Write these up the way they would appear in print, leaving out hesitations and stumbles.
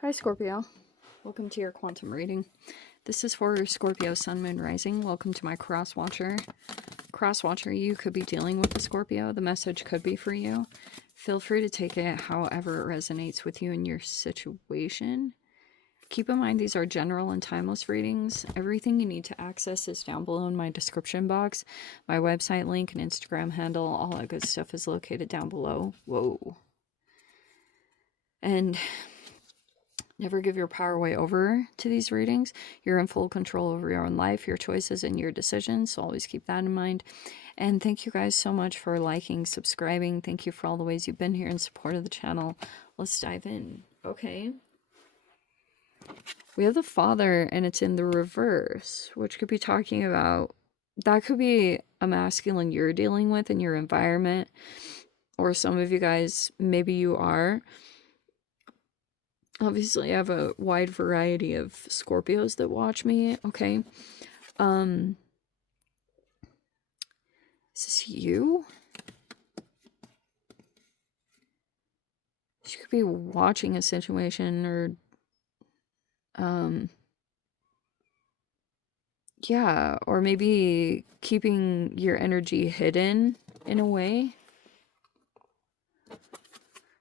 Hi Scorpio, welcome to your quantum reading. This is for Scorpio Sun, Moon, Rising. Welcome to my cross watcher. Cross watcher, you could be dealing with a Scorpio. The message could be for you. Feel free to take it however it resonates with you in your situation. Keep in mind these are general and timeless readings. Everything you need to access is down below in my description box. My website link and Instagram handle, all that good stuff is located down below. Whoa. And never give your power away over to these readings. You're in full control over your own life, your choices, and your decisions. So always keep that in mind. And thank you guys so much for liking, subscribing. Thank you for all the ways you've been here in support of the channel. Let's dive in. Okay. We have the Father, and it's in the reverse, which could be talking about, that could be a masculine you're dealing with in your environment. Or some of you guys, maybe you are. Obviously, I have a wide variety of Scorpios that watch me, okay? Is this you? You could be watching a situation or, yeah, or maybe keeping your energy hidden in a way.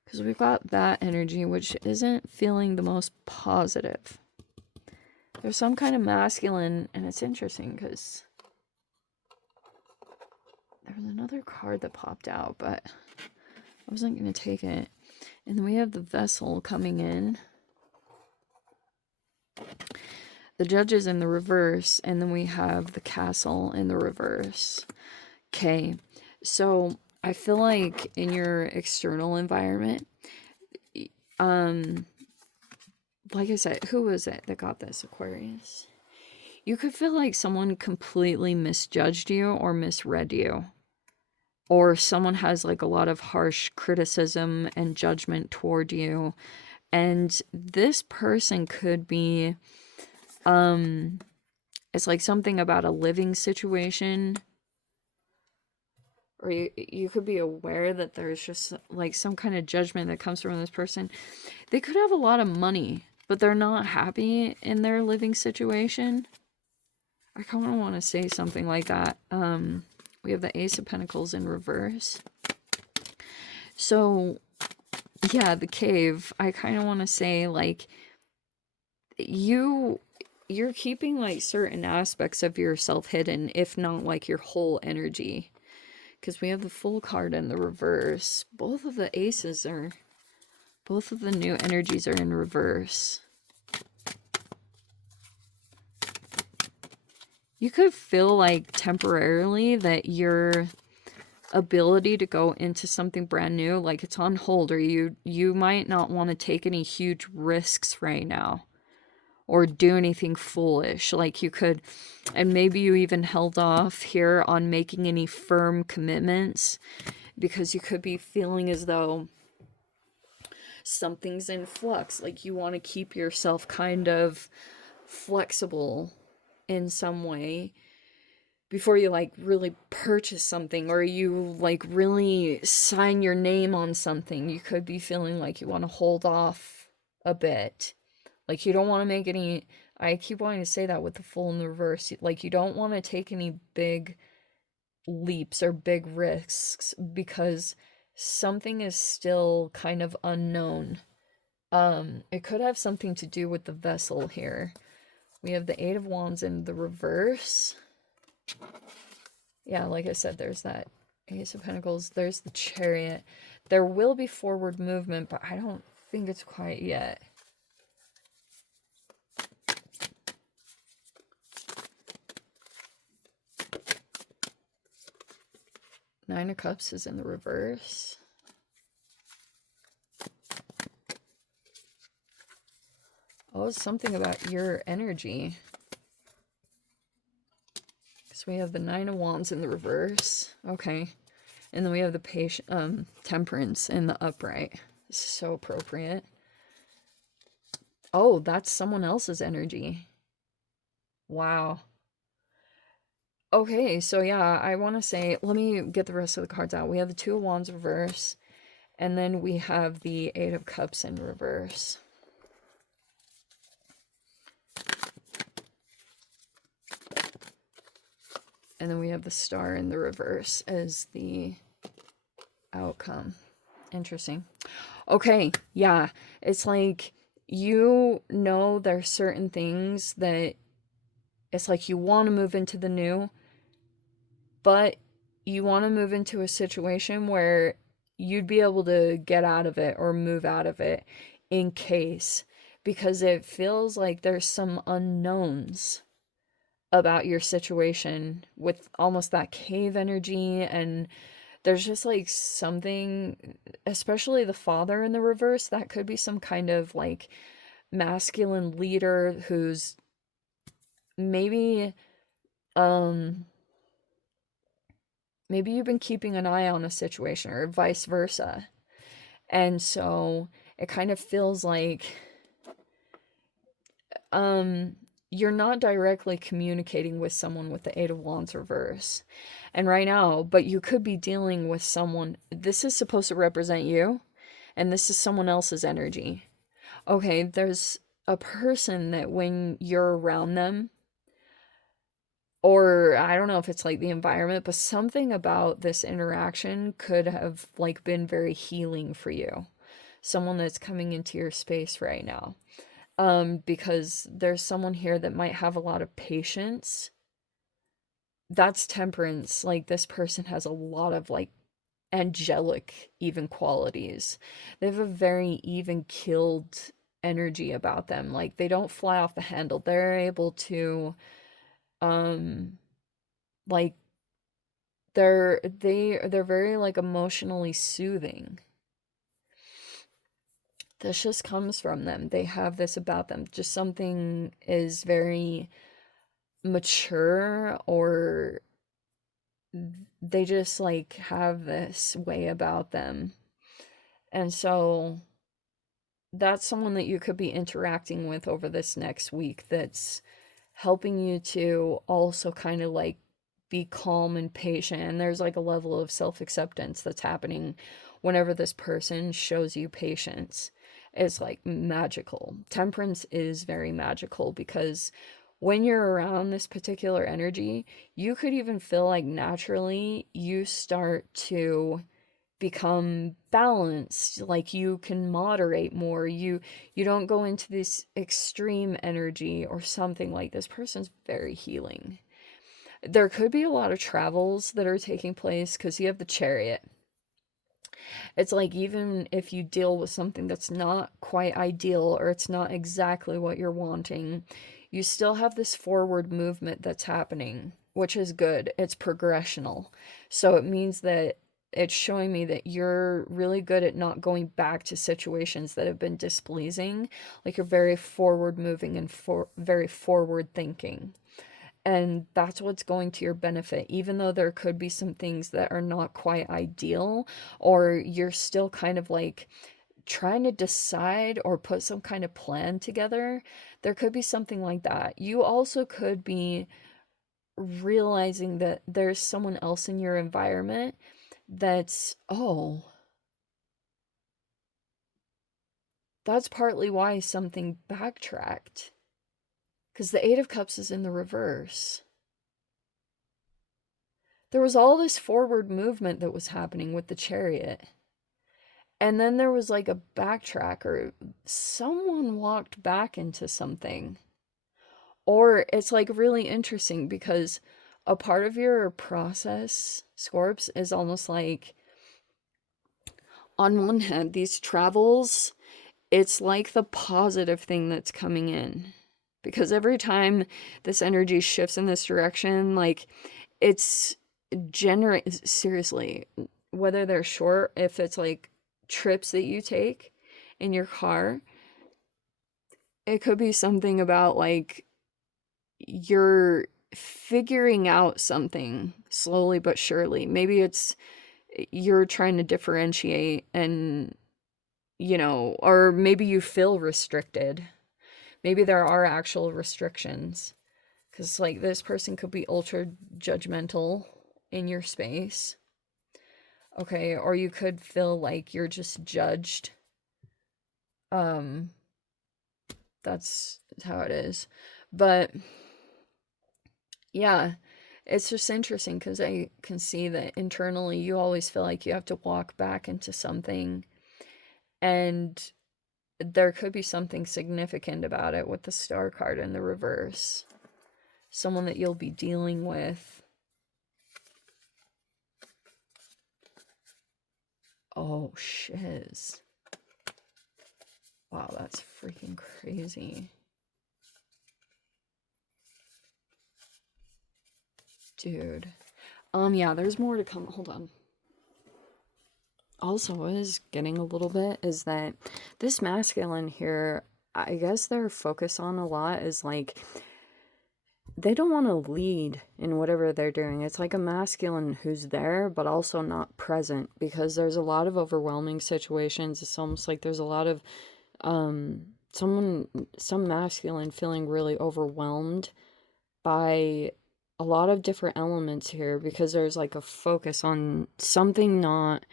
Because we've got that energy, which isn't feeling the most positive. There's some kind of masculine, and it's interesting because there was another card that popped out, but I wasn't going to take it. And then we have the Vessel coming in. The Judge is in the reverse, and then we have the Castle in the reverse. Okay, so I feel like in your external environment, like I said, who was it that got this, Aquarius? You could feel like someone completely misjudged you or misread you. Or someone has like a lot of harsh criticism and judgment toward you. And this person could be, it's like something about a living situation. Or you could be aware that there's just like some kind of judgment that comes from this person. They could have a lot of money, but they're not happy in their living situation. I kind of want to say something like that. We have the Ace of Pentacles in reverse. So, yeah, the Cave. I kind of want to say, like, you're keeping, like, certain aspects of yourself hidden, if not, like, your whole energy. Because we have the Fool card in the reverse. Both of the aces are... Both of the new energies are in reverse. You could feel like temporarily that your ability to go into something brand new, like it's on hold, or you might not want to take any huge risks right now or do anything foolish. Like you could, and maybe you even held off here on making any firm commitments because you could be feeling as though something's in flux. Like you want to keep yourself kind of flexible in some way before you like really purchase something or you like really sign your name on something. You could be feeling like you want to hold off a bit. Like you don't want to make any, I keep wanting to say that with the Fool in the reverse. Like you don't want to take any big leaps or big risks because something is still kind of unknown. It could have something to do with the Vessel here. We have the Eight of Wands in the reverse. Yeah, like I said, there's that Ace of Pentacles. There's the Chariot. There will be forward movement, but I don't think it's quite yet. Nine of Cups is in the reverse. Oh, it's something about your energy. So we have the Nine of Wands in the reverse. Okay. And then we have the Temperance in the upright. This is so appropriate. Oh, that's someone else's energy. Wow. Okay, so yeah, I want to say, let me get the rest of the cards out. We have the Two of Wands reverse, and then we have the Eight of Cups in reverse. And then we have the star in the reverse as the outcome. Interesting. Okay, yeah. It's like, you know, there's certain things that it's like you want to move into the new, but you want to move into a situation where you'd be able to get out of it or move out of it in case, because it feels like there's some unknowns about your situation with almost that cave energy. And there's just like something, especially the father in the reverse, that could be some kind of like masculine leader who's maybe um maybe you've been keeping an eye on a situation or vice versa. And so it kind of feels like um you're not directly communicating with someone with the Eight of Wands reverse. And right now, but you could be dealing with someone. This is supposed to represent you, and this is someone else's energy. Okay, there's a person that when you're around them, or I don't know if it's like the environment, but something about this interaction could have like been very healing for you. Someone that's coming into your space right now. Because there's someone here that might have a lot of patience. That's temperance. Like, this person has a lot of like angelic even qualities. They have a very even keeled energy about them. Like, they don't fly off the handle. They're able to um like they're very like emotionally soothing. This just comes from them. They have this about them. Just something is very mature, or they just like have this way about them. And so that's someone that you could be interacting with over this next week, that's helping you to also kind of like be calm and patient. And there's like a level of self-acceptance that's happening whenever this person shows you patience. It's like magical. Temperance is very magical, because when you're around this particular energy, you could even feel like naturally you start to become balanced. Like, you can moderate more. You don't go into this extreme energy or something. Like, this person's very healing. There could be a lot of travels that are taking place because you have the Chariot. It's like, even if you deal with something that's not quite ideal, or it's not exactly what you're wanting, you still have this forward movement that's happening, which is good. It's progressional. So it means that it's showing me that you're really good at not going back to situations that have been displeasing. Like, you're very forward moving and very forward thinking. And that's what's going to your benefit, even though there could be some things that are not quite ideal, or you're still kind of like trying to decide or put some kind of plan together. There could be something like that. You also could be realizing that there's someone else in your environment that's, oh, that's partly why something backtracked. Because the Eight of Cups is in the reverse. There was all this forward movement that was happening with the Chariot. And then there was like a backtrack, or someone walked back into something. Or it's like really interesting, because a part of your process, Scorps, is almost like, on one hand, these travels, it's like the positive thing that's coming in. Because every time this energy shifts in this direction, like, it's seriously, whether they're short, if it's like trips that you take in your car, it could be something about like you're figuring out something slowly but surely. Maybe it's you're trying to differentiate, and or maybe you feel restricted. Maybe there are actual restrictions, because like this person could be ultra judgmental in your space. Okay, or you could feel like you're just judged. Um that's how it is. But yeah, It's just interesting because I can see that internally you always feel like you have to walk back into something, and there could be something significant about it with the star card in the reverse. Someone that you'll be dealing with. Oh, shiz. Wow, that's freaking crazy. Dude. Yeah, there's more to come. Hold on. Also, what is getting a little bit is that this masculine here, I guess their focus on a lot is like, they don't want to lead in whatever they're doing. It's like a masculine who's there, but also not present, because there's a lot of overwhelming situations. It's almost like there's a lot of, some masculine feeling really overwhelmed by a lot of different elements here, because there's like a focus on something not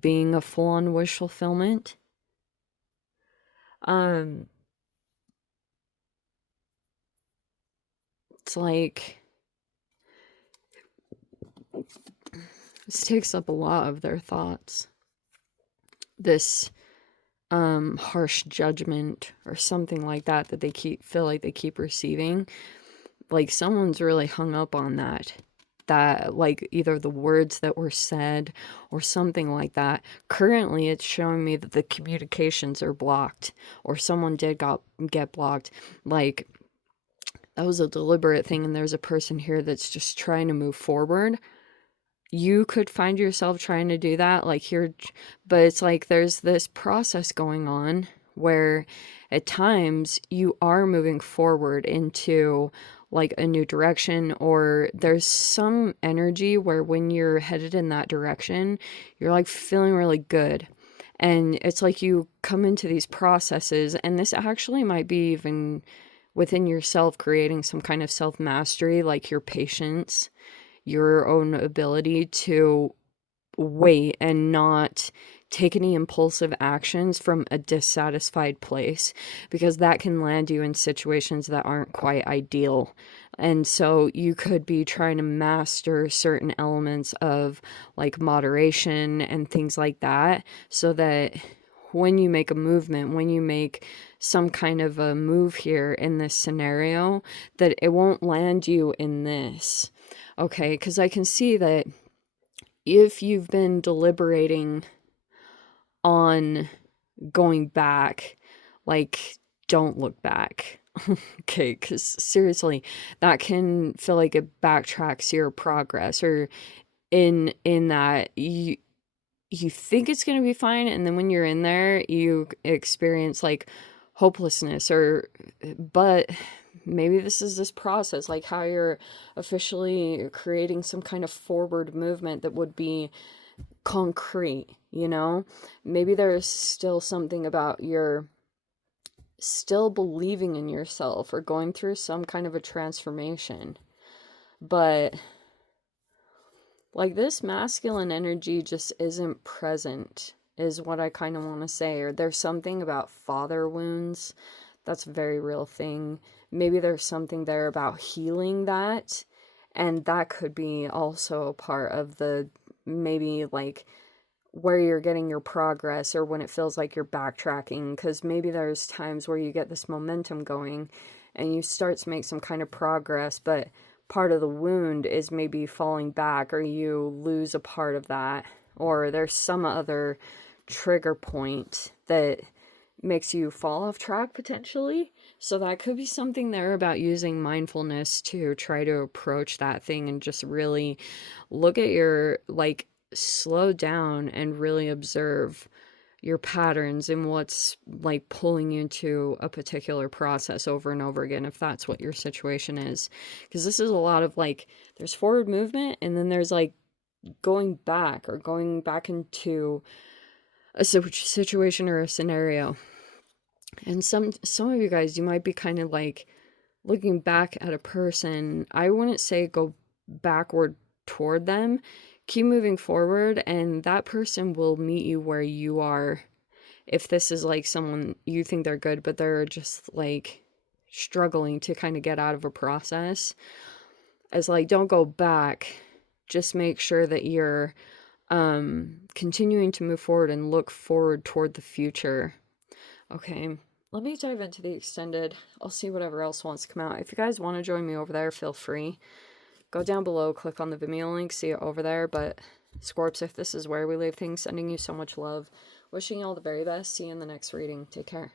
being a full-on wish fulfillment. It's like this takes up a lot of their thoughts. This harsh judgment or something like that that they feel like they keep receiving. Like someone's really hung up on that like either the words that were said or something like that. Currently it's showing me that the communications are blocked, or someone did get blocked. Like that was a deliberate thing, and there's a person here that's just trying to move forward. You could find yourself trying to do that, like here, but it's like there's this process going on where at times you are moving forward into like a new direction, or there's some energy where when you're headed in that direction, you're like feeling really good. And it's like you come into these processes, and this actually might be even within yourself, creating some kind of self-mastery, like your patience, your own ability to wait and not take any impulsive actions from a dissatisfied place, because that can land you in situations that aren't quite ideal. And so you could be trying to master certain elements of like moderation and things like that, so that when you make a movement, when you make some kind of a move here in this scenario, that it won't land you in this. Okay, because I can see that if you've been deliberating on going back, like, don't look back. Okay, because seriously, that can feel like it backtracks your progress, or in that you think it's going to be fine, and then when you're in there you experience like hopelessness, or but maybe this process, like how you're officially creating some kind of forward movement that would be concrete, you know? Maybe there's still something about your still believing in yourself or going through some kind of a transformation, but like this masculine energy just isn't present, is what I kind of want to say. Or there's something about father wounds that's a very real thing. Maybe there's something there about healing that, and that could be also a part of the, maybe like where you're getting your progress, or when it feels like you're backtracking, because maybe there's times where you get this momentum going and you start to make some kind of progress, but part of the wound is maybe falling back, or you lose a part of that, or there's some other trigger point that makes you fall off track potentially. So that could be something there about using mindfulness to try to approach that thing and just really look at your, like, slow down and really observe your patterns and what's like pulling you into a particular process over and over again, if that's what your situation is. Because this is a lot of like, there's forward movement, and then there's like going back, or going back into a situation or a scenario. And some of you guys, you might be kind of like looking back at a person. I wouldn't say go backward toward them. Keep moving forward, and that person will meet you where you are. If this is like someone you think they're good, but they're just like struggling to kind of get out of a process, as like, don't go back. Just make sure that you're continuing to move forward and look forward toward the future. Okay, let me dive into the extended. I'll see whatever else wants to come out. If you guys want to join me over there, feel free. Go down below, click on the Vimeo link, see it over there. But Scorps, if this is where we leave things, sending you so much love. Wishing you all the very best. See you in the next reading. Take care.